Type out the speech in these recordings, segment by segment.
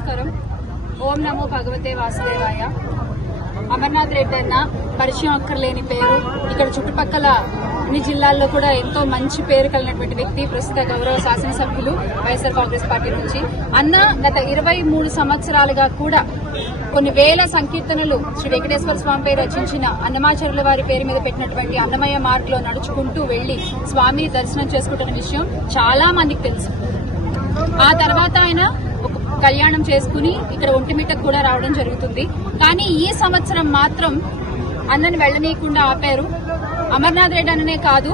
నమస్కారం ఓం నమో భగవతే వాసుదేవాయ అమర్నాథ్ రెడ్డి అన్న పరిచయం అక్కర్లేని పేరు ఇక్కడ చుట్టుపక్కల అన్ని జిల్లాల్లో కూడా ఎంతో మంచి పేరు కలిగినటువంటి వ్యక్తి ప్రస్తుత గౌరవ శాసనసభ్యులు వైఎస్ఆర్ కాంగ్రెస్ పార్టీ నుంచి అన్న గత ఇరవై మూడు సంవత్సరాలుగా కూడా కొన్ని వేల సంకీర్తనలు శ్రీ వెంకటేశ్వర స్వామిపై రచించిన అన్నమాచార్యుల వారి పేరు మీద పెట్టినటువంటి అన్నమయ్య మార్గ్లో నడుచుకుంటూ వెళ్లి స్వామిని దర్శనం చేసుకుంటున్న విషయం చాలా మందికి తెలుసు ఆ తర్వాత ఆయన కళ్యాణం చేసుకుని ఇక్కడ ఒంటిమిట్టకు కూడా రావడం జరుగుతుంది కానీ ఈ సంవత్సరం మాత్రం అన్నని వెళ్ళనీయకుండా ఆపారు అమర్నాథ్ రెడ్డి అన్ననే కాదు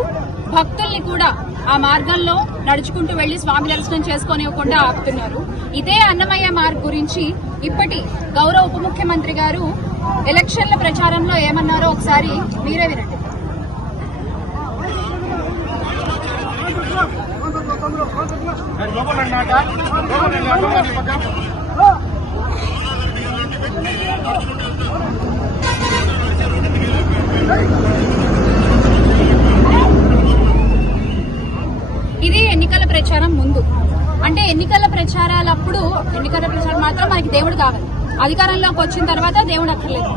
భక్తుల్ని కూడా ఆ మార్గంలో నడుచుకుంటూ వెళ్లి స్వామి దర్శనం చేసుకోనివ్వకుండా ఆపుతున్నారు ఇదే అన్నమయ్య మార్గ్ గురించి ఇప్పటి గౌరవ ఉప ముఖ్యమంత్రి గారు ఎలక్షన్ల ప్రచారంలో ఏమన్నారో ఒకసారి మీరే వినండి ఇది ఎన్నికల ప్రచారం ముందు అంటే ఎన్నికల ప్రచారాలప్పుడు ఎన్నికల ప్రచారం మాత్రం మనకి దేవుడు కావాలి అధికారంలోకి వచ్చిన తర్వాత దేవుడు అక్కర్లేదు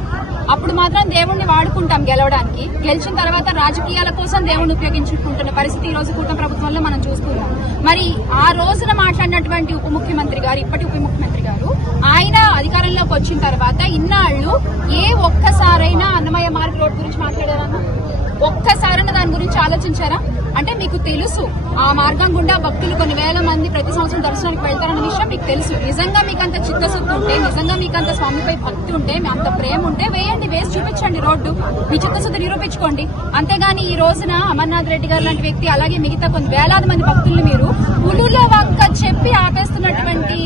అప్పుడు మాత్రం దేవుణ్ణి వాడుకుంటాం గెలవడానికి గెలిచిన తర్వాత రాజకీయాల కోసం దేవుణ్ణి ఉపయోగించుకుంటున్న పరిస్థితి ఈ రోజు కూటమి ప్రభుత్వంలో మనం చూస్తున్నాం మరి ఆ రోజున మాట్లాడినటువంటి ఉప ముఖ్యమంత్రి గారు ఇప్పటి ఉప ముఖ్యమంత్రి గారు ఆయన అధికారంలోకి వచ్చిన తర్వాత ఇన్నాళ్ళు ఏ ఒక్కసారైనా అన్నమయ్య మార్గ రోడ్ గురించి మాట్లాడారు మార్గం గురించి ఆలోచించారా అంటే మీకు తెలుసు ఆ మార్గం గుండా భక్తులు కొన్ని వేల మంది ప్రతి సంవత్సరం దర్శనానికి వెళ్తారన్న విషయం మీకు తెలుసు నిజంగా మీకు అంత చిత్తశుద్ధి ఉంటే నిజంగా మీకు అంత స్వామిపై భక్తి ఉంటే మీ అంత ప్రేమ ఉంటే వేయండి వేసి చూపించండి రోడ్డు మీ చిత్తశుద్ధి నిరూపించుకోండి అంతేగాని ఈ రోజున అమర్నాథ్ రెడ్డి గారు లాంటి వ్యక్తి అలాగే మిగతా కొన్ని వేలాది మంది భక్తుల్ని మీరు పులుల వంక చెప్పి ఆపేస్తున్నటువంటి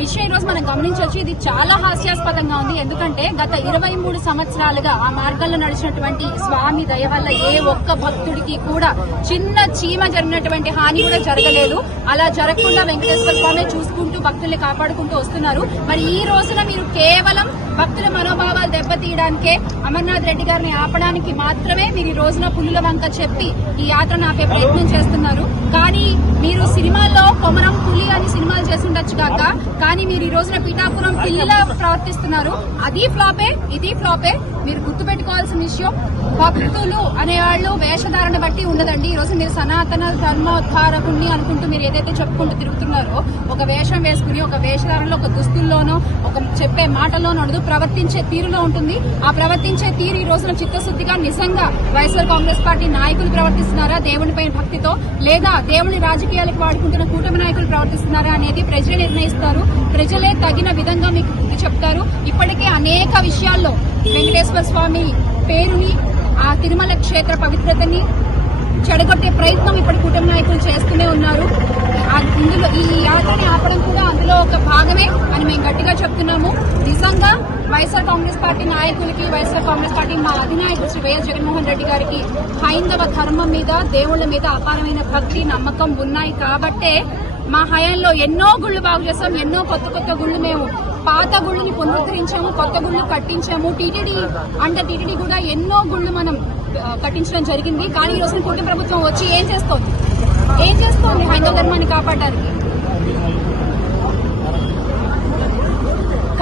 విషయం ఈరోజు మనం గమనించవచ్చు ఇది చాలా హాస్యాస్పదంగా ఉంది ఎందుకంటే గత ఇరవై మూడు సంవత్సరాలుగా ఆ మార్గంలో నడిచినటువంటి స్వామి దయ వల్ల ఏ ఒక్క భక్తుడికి కూడా చిన్న చీమ జరిగినటువంటి హాని కూడా జరగలేదు అలా జరగకుండా వెంకటేశ్వర స్వామి చూసుకుంటూ భక్తుల్ని కాపాడుకుంటూ వస్తున్నారు మరి ఈ రోజున మీరు కేవలం భక్తుల మనోభావాలు దెబ్బతీయడానికే అమర్నాథ్ రెడ్డి గారిని ఆపడానికి మాత్రమే మీరు ఈ రోజున పుల్లుల వంక చెప్పి ఈ యాత్ర నాపే ప్రయత్నం చేస్తున్నారు కానీ మీరు సినిమాల్లో కొమరం పులి చేసి ఉండొచ్చు కాక కానీ మీరు ఈ రోజున పీఠాపురం పిల్లిలా ప్రవర్తిస్తున్నారు అది ఫ్లాపే ఇది ఫ్లాపే మీరు గుర్తు పెట్టుకోవాల్సిన విషయం భక్తులు అనేవాళ్ళు వేషధారణ బట్టి ఉండదండి ఈ రోజు మీరు సనాతన ధర్మోద్ధారకుణ్ణి అనుకుంటూ మీరు ఏదైతే చెప్పుకుంటూ తిరుగుతున్నారో ఒక వేషం వేసుకుని ఒక వేషధారణలో ఒక దుస్తుల్లోనో ఒక చెప్పే మాటల్లోనో ఉండదు ప్రవర్తించే తీరులో ఉంటుంది ఆ ప్రవర్తించే తీరు ఈ రోజున చిత్తశుద్ధిగా నిజంగా వైఎస్ఆర్ కాంగ్రెస్ పార్టీ నాయకులు ప్రవర్తిస్తున్నారా దేవుని భక్తితో లేదా దేవుని రాజకీయాలకు వాడుకుంటున్న కూటమి నాయకులు ప్రవర్తిస్తున్నారా అనేది ప్రజలు నిర్ణయిస్తారు ప్రజలే తగిన విధంగా మీకు చెప్తారు ఇప్పటికే అనేక విషయాల్లో వెంకటేశ్వర స్వామి పేరుని ఆ తిరుమల క్షేత్ర పవిత్రతని చెడగొట్టే ప్రయత్నం ఇప్పటి కుటుంబ నాయకులు చేస్తూనే ఉన్నారు ఇందులో ఈ యాత్రని ఆపడం కూడా అందులో ఒక భాగమే అని మేము గట్టిగా చెప్తున్నాము నిజంగా వైఎస్ఆర్ కాంగ్రెస్ పార్టీ నాయకులకి వైఎస్ఆర్ కాంగ్రెస్ పార్టీ మా అధినాయకుడు శ్రీ వైఎస్ జగన్మోహన్ రెడ్డి గారికి హైందవ ధర్మం మీద దేవుళ్ల మీద అపారమైన భక్తి నమ్మకం ఉన్నాయి కాబట్టే మా హయాంలో ఎన్నో గుళ్ళు బాగు చేస్తాం ఎన్నో కొత్త కొత్త గుళ్ళు మేము పాత గుళ్ళుని పునరుద్ధరించాము కొత్త గుళ్ళు కట్టించాము టీటీడీ అండర్ టీటీడీ కూడా ఎన్నో గుళ్ళు మనం కట్టించడం జరిగింది కానీ ఈ రోజున ప్రభుత్వం వచ్చి ఏం చేస్తోంది ఏం చేస్తోంది హైందవ ధర్మాన్ని కాపాడడానికి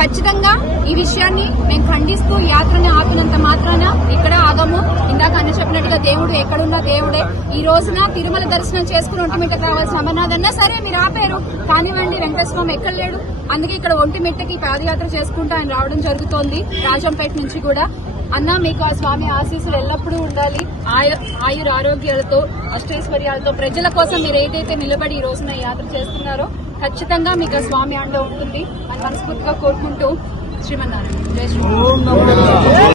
ఖచ్చితంగా ఈ విషయాన్ని మేము ఖండిస్తూ యాత్రని ఆపినంత మాత్రాన ఇక్కడ ఆగము ఇందాక అన్న చెప్పినట్టుగా దేవుడు ఎక్కడున్నా దేవుడే ఈ రోజున తిరుమల దర్శనం చేసుకుని ఒంటిమిట్ట రావాల్సిన అమర్నాథ్ అన్నా సరే మీరు ఆపారు కానివ్వండి వెంకటస్వామి ఎక్కడ లేడు అందుకే ఇక్కడ మెట్టకి పాదయాత్ర చేసుకుంటూ ఆయన రావడం జరుగుతోంది రాజంపేట నుంచి కూడా అన్న మీకు ఆ స్వామి ఆశీస్సులు ఎల్లప్పుడూ ఉండాలి ఆయు ఆయుర ఆరోగ్యాలతో అష్టైశ్వర్యాలతో ప్రజల కోసం మీరు ఏదైతే నిలబడి ఈ రోజున యాత్ర చేస్తున్నారో ఖచ్చితంగా మీకు ఆ స్వామి అండ ఉంటుంది అని మనస్ఫూర్తిగా కోరుకుంటూ శ్రీమన్నారాయణ జై శ్రీ